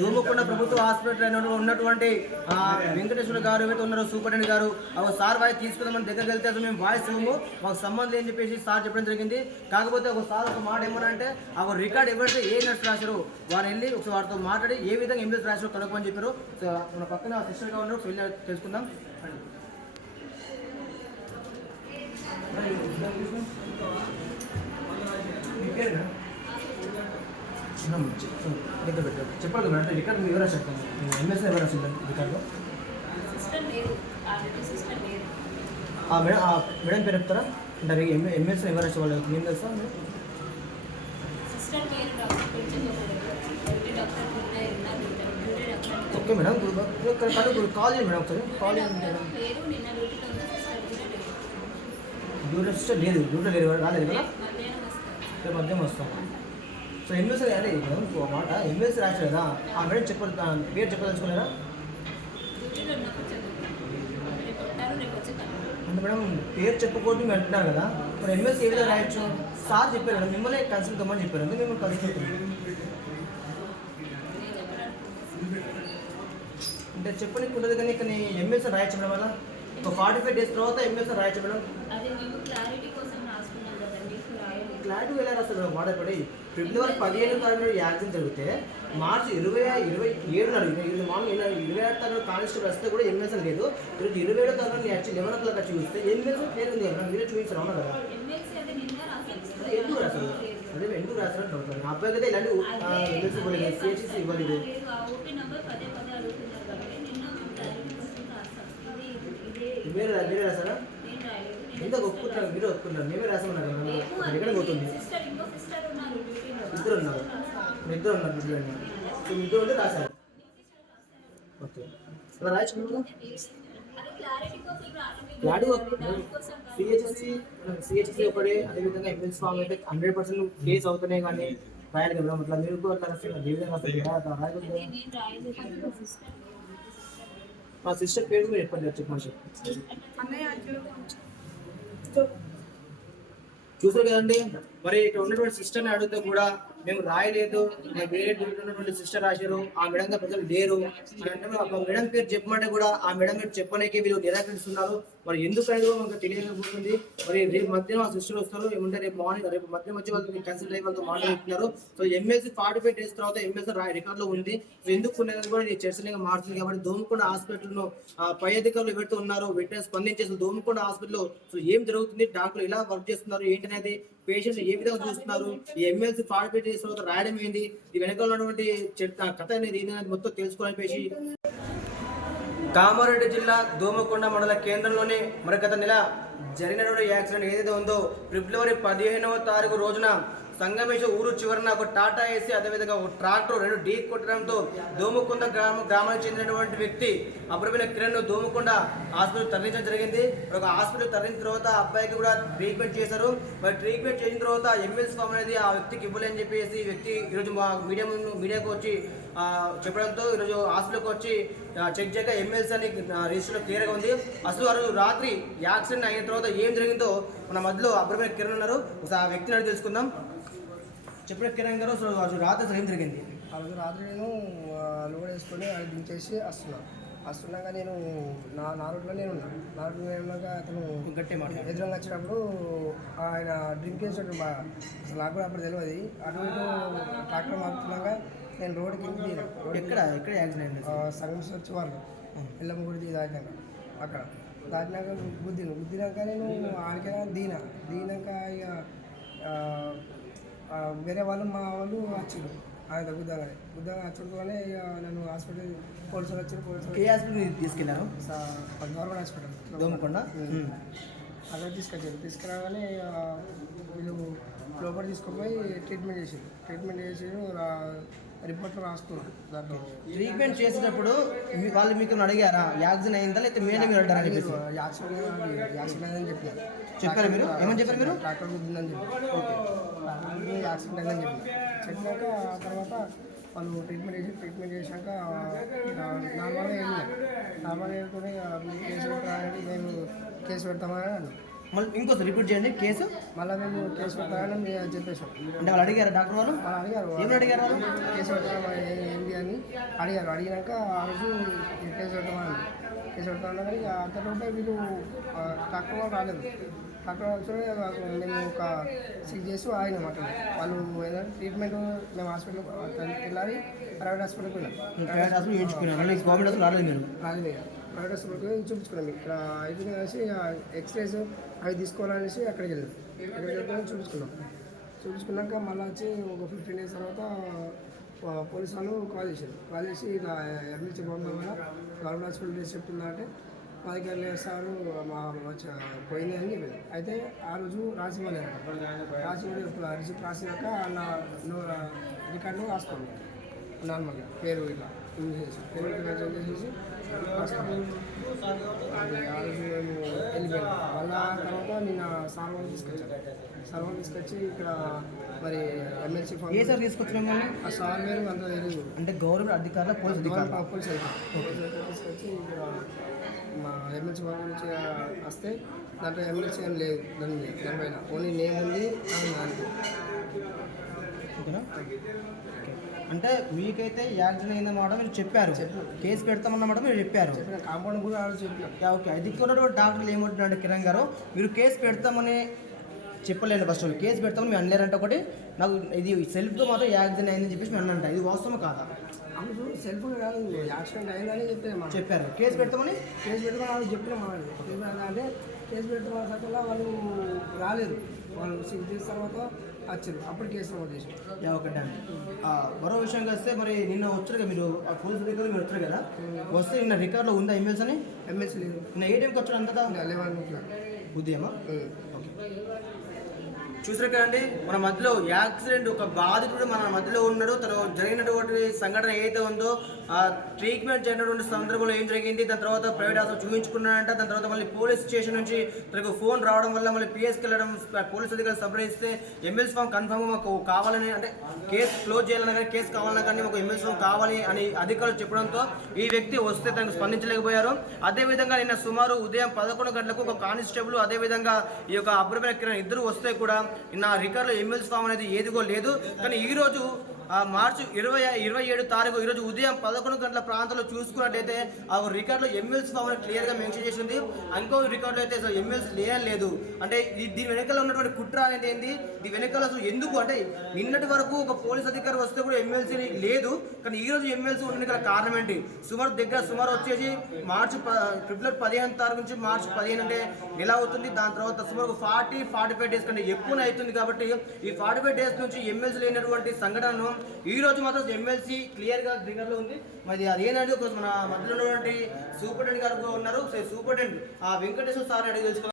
దూమకొండ ప్రభుత్వ హాస్పిటల్ ఉన్నటువంటి వెంకటేశ్వర గారు ఏవైతే ఉన్నారో సూపరింటెండెంట్ గారు సార్ వాయిస్ తీసుకుందామని దగ్గరికి వెళ్తే అసలు మేము వాయిస్ ఇవ్వము, మాకు సంబంధం అని చెప్పేసి సార్ చెప్పడం జరిగింది. కాకపోతే ఒకసారి ఒక మాట ఏమనంటే ఆ రికార్డ్ ఎవరైతే ఏ నర్స్ రాశారు వారు వెళ్ళి ఒకసారి వారితో మాట్లాడి ఏ విధంగా ఎంబీఎస్ రాశారో కనుక్కోమని చెప్పారు. సో మన పక్కన సిస్టర్గా ఉన్నారు, వెళ్ళి తెలుసుకుందాం. చెప్పాలి మేడం అంటే రికార్డు ఎవరు రాశారు? ఎంఎస్ ఎవరు రాసింది రికార్డు? మేడం పేరు చెప్తారా? అంటే ఎంఎస్ ఎవరు రాసే వాళ్ళు ఏం తెలుసా? ఓకే మేడం, కాల్ చేయండి మేడం ఒకసారి. కాల్ చేయండి మేడం. డ్యూటీ సిస్టర్ లేదు, డ్యూటీ లేదు, రాలేదు కదా, రేపు మధ్యాహ్నం వస్తాం. సో ఎంఎస్ అంటే ఒక మాట ఎంఎస్ రాశారు కదా, ఆ మేడం చెప్పాలి పేరు చెప్పదలుచుకున్నారా? అంటే మేడం పేరు చెప్పకూడదు మీరు అంటున్నారు కదా, మరి ఎంఎస్ ఏ విధంగా రాయొచ్చు? సార్ చెప్పారు కదా, మిమ్మల్ని కన్సల్ట్ కమ్మని చెప్పారు, అంటే మిమ్మల్ని కన్సల్ట్ అంటే చెప్పడానికి ఉండదు. కానీ ఇక్కడ ఎంఎస్ రాయొచ్చు మేడం వల్ల ఒక 45 days తర్వాత ఎంఎస్ రాయొచ్చు మేడం. క్లారిటీ ఎలా రాస్తారు వాడపడి? ఫిబ్రవరి 15వ తారీఖు యాక్సిడెంట్ జరిగితే మార్చి 27 అడిగింది మార్నింగ్ 26 తారీఖు కానిస్టేబుల్ వస్తే కూడా ఎంఎస్ లేదు. ఈరోజు 27వ తారీఖు యాక్చువల్ 11 o'clock వచ్చి చూస్తే ఎంఎస్ పేరు ఉంది కదా, మీరే చూపించారు అవునా కదా? ఎందుకు రాశారు? అదే ఎందుకు రాశారు అంటే అవుతుంది అబ్బాయి కదా ఇలాంటి ఎంఎస్ ఇవ్వలేదు, సిహెచ్సి ఇవ్వలేదు. మీరే రాశారా? ఎంత ఒప్పుకుంటారు, మీరు ఒప్పుకుంటారు, మేమే రాసామన్నారు కదా, ఎక్కడ పోతుంది? ఇద్దరు ఉన్నారు బిడ్డలు సో ఇద్దరు ఉంటే రాశారు. ఓకే అలా రాయించుకుంటున్నాం. సిహెచ్సి ఒకటి, అదేవిధంగా ఎంఎస్ ఫామ్ అయితే 100% కేసు అవుతున్నాయి కానీ రాయాలి కదా. అట్లా మీరు అట్లా ఏ విధంగా రాయకూడదు? మా సిస్టర్ పేరు మీరు చెప్పండి. చూసారు కదండి, మరి ఇక్కడ ఉన్నటువంటి సిస్టర్ని అడిగితే కూడా మేము రాయలేదు, వేరే ఉన్నటువంటి సిస్టర్ రాశారు, ఆ మేడంగా ప్రజలు లేరు అంటే మేడం పేరు చెప్పమంటే కూడా ఆ మేడం పేరు చెప్పడానికి వీళ్ళు నిరాకరిస్తున్నారు. మరి ఎందుకనేది మనకు తెలియకపోతుంది. మరి రేపు మధ్యాహ్నం ఆ సిస్టర్ వస్తారు, ఏమంటే రేపు మధ్యాహ్నం వచ్చి వాళ్ళు కన్సల్ట్ అయ్యి వాళ్ళతో మాట్లాడుతున్నారు. సో ఎంఎస్ 45 days తర్వాత ఎంఎస్ రికార్డులో ఉంది. సో ఎందుకు ఉన్నది కూడా చర్చనీయంగా మారుతుంది. కాబట్టి దోమకొండ హాస్పిటల్లో పై అధికారులు ఎవరైతే ఉన్నారో వెంటనే స్పందించేసి దోమకొండ హాస్పిటల్లో సో ఏం జరుగుతుంది, డాక్టర్లు ఎలా వర్క్ చేస్తున్నారు ఏంటనేది, పేషెంట్స్ ఏ విధంగా చూస్తున్నారు, ఈ ఎంఎల్సీ 45 days తర్వాత రాయడం ఏంది, ఈ వెనకాల ఉన్నటువంటి కథ అనేది మొత్తం తెలుసుకోవాలని పేషి కామారెడ్డి జిల్లా దోమకొండ మండల కేంద్రంలోని మరి గత నెల జరిగినటువంటి యాక్సిడెంట్ ఏదైతే ఉందో ఫిబ్రవరి 15వ తారీఖు రోజున సంగమేశ్వర ఊరు చివరన ఒక టాటా ఏసీ అదేవిధంగా ఒక ట్రాక్టర్ 2 ఢీ కొట్టడంతో దోమకొండ గ్రామానికి చెందినటువంటి వ్యక్తి అప్పుడైన కిరణ్ దోమకొండ హాస్పిటల్ తరలించడం జరిగింది. ఒక హాస్పిటల్ తరలించిన తర్వాత అబ్బాయికి కూడా ట్రీట్మెంట్ చేశారు. మరి ట్రీట్మెంట్ చేసిన తర్వాత ఎంఎస్ ఫామ్ అనేది ఆ వ్యక్తికి ఇవ్వలేని చెప్పేసి వ్యక్తి ఈరోజు మా మీడియాకు వచ్చి చెప్పడంతో ఈరోజు హాస్పిటల్కి వచ్చి చెక్ చేయక ఎంఎల్సీ అని రిజిస్టర్లో క్లియర్గా ఉంది. అసలు ఆ రోజు రాత్రి యాక్సిడెంట్ అయిన తర్వాత ఏం జరిగిందో మన మధ్యలో అప్పుడైన కిరణ్ ఉన్నారు, ఒకసారి ఆ వ్యక్తిని అడిగి తెలుసుకుందాం. చెప్పిన కిరణ్ గారు అసలు రాత్రి అసలు ఏం జరిగింది? ఆ రోజు రాత్రి నేను లోడ్ వేసుకొని అది దించేసి వస్తున్నాక నేను నా రోడ్లో నేను ఉన్నాను. నా రోడ్లో ఉన్నాక అతను గట్టి ఎదురుగా వచ్చినప్పుడు ఆయన డ్రింక్ చేసినట్టు బాగా అసలు నాకు కూడా అప్పుడు తెలియదు. అటు ఇటు ట్రాక్టర్ మారుతున్నాక నేను రోడ్డు కింద ఎక్కడ యాక్సిడెంట్? సంగమేశ్వర చివరిలో ఎల్లమ్మ గుడి దాటినాక అక్కడ దాటినాక గుద్దినాక నేను ఆడికైనా దీనాక ఇక వేరే వాళ్ళు మా వాళ్ళు వచ్చారు ఆయన గుద్దగా వచ్చుడుగానే ఇక నన్ను హాస్పిటల్ పోలీసులు వచ్చారు. ఏ హాస్పిటల్ తీసుకెళ్ళారు? Government hospital Domakonda. అక్కడ తీసుకురాగానే వీళ్ళు లోపల తీసుకుపోయి ట్రీట్మెంట్ చేసారు. రిపోర్ట్లో రాసుకున్నారు. దాంట్లో ట్రీట్మెంట్ చేసేటప్పుడు వాళ్ళు మీకు అడిగారా యాక్సిడెంట్ అయిందా లేకపోతే మేడం మీరు అంటారా? యాక్సిడెంట్ అయిందని చెప్పారు. మీరు ఏమని చెప్పారు? మీరు ట్రాక్టర్ గుద్దిందని చెప్పి యాక్సిడెంట్ అయిందని చెప్పినాక ఆ తర్వాత వాళ్ళు ట్రీట్మెంట్ చేశాక నార్మల్గా వెళ్ళిపోయి కేసు పెట్టాలని నేను కేసు పెడతామని అన్నాను. మళ్ళీ ఇంకోసారి రిపీట్ చేయండి కేసు. మళ్ళీ మేము కేసు పెట్టాలని మేము చెప్పేసాం. అంటే వాళ్ళు అడిగారు డాక్టర్ వాళ్ళు వాళ్ళు అడిగారు ఏమని అడిగారు వాళ్ళు? కేసు పెట్టడం ఏంటి అని అడిగారు. అడిగినాక ఆ రోజు కేసు పెట్టమని కేసు పెట్టమన్నా కానీ అంత రూపాయి వీళ్ళు డాక్టర్ వాళ్ళు రాలేదు. డాక్టర్ వచ్చి మేము ఒక 6 days ఆగినామాట. వాళ్ళు ఏదైనా ట్రీట్మెంట్ మేము హాస్పిటల్ వెళ్ళాలి, ప్రైవేట్ హాస్పిటల్కి వెళ్ళాం. ప్రైవేట్ హాస్పిటల్ చేయించుకున్నారు, గవర్నమెంట్ హాస్పిటల్ రాలేదు మీరు? రాలేదు. ప్రైవేట్ హాస్పిటల్కి చూపించుకున్నాం. ఇక్కడ అయిపోయింది అనేసి ఎక్స్రేస్ అవి తీసుకోవాలనేసి అక్కడికి వెళ్ళాం. అక్కడికి వెళ్ళి చూపించుకున్నాక మళ్ళీ వచ్చి ఒక 15 days తర్వాత పోలీసు వాళ్ళు కాల్ చేసి ఇలా ఎమ్మెల్సీ బాంబే వల్ల గవర్నమెంట్ హాస్పిటల్ చేసి చెప్తుందంటే మా దగ్గర లేదు సార్ పోయింది అని చెప్పారు. అయితే ఆ రోజు రాసివ్వలేదు. రిసిప్ట్ రాసినాక నా రికార్డులో రాసుకోండి నార్మల్గా పేరు ఇట్లా పేరు చేసేసి రాసుకోండి. ఆ రోజు మేము వెళ్ళిపోయాం. మళ్ళా తర్వాత నిన్న సార్ వాళ్ళు తీసుకొచ్చి ఇక్కడ మరి ఎమ్మెల్సీ ఫామ్ ఏ సార్ తీసుకొచ్చినాము? ఆ సార్ పేరు అంత తెలియదు. అంటే గవర్నమెంట్ అధికారులు పోలీసు తీసుకొచ్చి ఇక్కడ మా ఎమ్మెల్సీ ఫామ్ గురించి వస్తే దాంట్లో ఎమ్మెల్సీ అని లేదు. దానిపైన ఓన్లీ నేమ్ ఉంది. ఓకేనా? అంటే మీకైతే యాక్సిడెంట్ అయిందన్నమాట మీరు చెప్పారు, కేసు పెడతామన్నమాట మీరు చెప్పారు. కాంపౌండ్ కూడా చెప్పారు. ఓకే, అది ఉన్నటువంటి డాక్టర్లు ఏమంటున్నాడు కిరణ్ గారు, మీరు కేసు పెడతామని చెప్పలేండి. ఫస్ట్ కేసు పెడతామని మీరు అనలేరంటే ఒకటి, నాకు ఇది సెల్ఫ్గా మాత్రం యాక్సిడెంట్ అయిందని చెప్పేసి మీరు అన్నంట, ఇది వాస్తవం కాదా? అవును, సెల్ఫ్ కాదు, యాక్సిడెంట్ అయిందని చెప్పారు. కేసు పెడతామని వాళ్ళు చెప్పినాం. అంటే కేసు పెడతామని సకల్లా వాళ్ళు రాలేదు. వాళ్ళు 6 days తర్వాత వచ్చారు, అప్పుడు కేసు నమోదు చేశారు. Okay done. మరో విషయంగా వస్తే మరి నిన్న వచ్చారు కదా మీరు, పోలీసు రికార్డు మీరు వచ్చారు కదా, వస్తే నిన్న రికార్డులో ఉందా ఎమ్మెల్సీ అని? ఎమ్మెల్సీ లేదు. నిన్న ఏ టైంకి వచ్చాడు అంతదా? 11 ఉదయమా? చూసారు కదండి, మన మధ్యలో యాక్సిడెంట్ ఒక బాధితుడు మన మధ్యలో ఉన్నాడు. తను జరిగినటువంటి సంఘటన ఏదైతే ఉందో ఆ ట్రీట్మెంట్ జరిగినటువంటి సందర్భంలో ఏం జరిగింది, దాని తర్వాత ప్రైవేట్ హాస్పిటల్ చూపించుకున్నాడంట. దాని తర్వాత మళ్ళీ పోలీస్ స్టేషన్ నుంచి తనకు ఫోన్ రావడం వల్ల మళ్ళీ పిఎస్కి వెళ్ళడం, పోలీసు అధికారులు సంప్రదిస్తే ఎమ్మెల్సీ ఫామ్ కన్ఫర్మ్గా మాకు కావాలని, అంటే కేసు క్లోజ్ చేయాలన్నా కానీ కేసు కావాలన్నా కానీ మాకు ఎమ్మెల్సీ ఫామ్ కావాలి అని అధికారులు చెప్పడంతో ఈ వ్యక్తి వస్తే తనకు స్పందించలేకపోయారు. అదేవిధంగా నిన్న సుమారు ఉదయం 11 గంటలకు ఒక కానిస్టేబుల్ అదేవిధంగా ఈ యొక్క అబ్రమైన కిరణ్ ఇద్దరు వస్తే కూడా నా రికార్డులో ఎమ్మెల్సీ ఫామ్ అనేది ఏదిగో లేదు. కానీ ఈరోజు మార్చి 27 తారీఖు ఈరోజు ఉదయం 11 గంటల ప్రాంతంలో చూసుకున్నట్టయితే ఆ రికార్డులో ఎమ్మెల్సీ ఫామ్ అనేది క్లియర్గా మెన్షన్ చేసింది. ఇంకో రికార్డులో అయితే అసలు ఎమ్మెల్సీ లేదు. అంటే దీని వెనకాల ఉన్నటువంటి కుట్ర అనేది ఏంది, దీని వెనకాల అసలు ఎందుకు, అంటే నిన్నటి వరకు ఒక పోలీస్ అధికారి వస్తే కూడా ఎమ్మెల్సీ లేదు, కానీ ఈరోజు ఎమ్మెల్సీ ఉండడానికి కారణం ఏంటి? సుమారు వచ్చేసి ఫిబ్రవరి 15 తారీఖు నుంచి మార్చి 15 అంటే నెల అవుతుంది. దాని తర్వాత సుమారు 40-45 డేస్ కంటే ఎక్కువనే అవుతుంది. కాబట్టి ఈ 45 డేస్ నుంచి ఎమ్మెల్సీ లేనటువంటి సంఘటనను ఈ రోజు మాత్రం ఎమ్మెల్సీ క్లియర్గా రికార్డులో ఉంది. మరి అదేనంటే మన మధ్యలో ఉన్నటువంటి సూపరింటెండెంట్ గారు ఉన్నారు, సూపరింటెండెంట్ వెంకటేశ్వర సార్ అడిగి తెలుసుకోవాలి.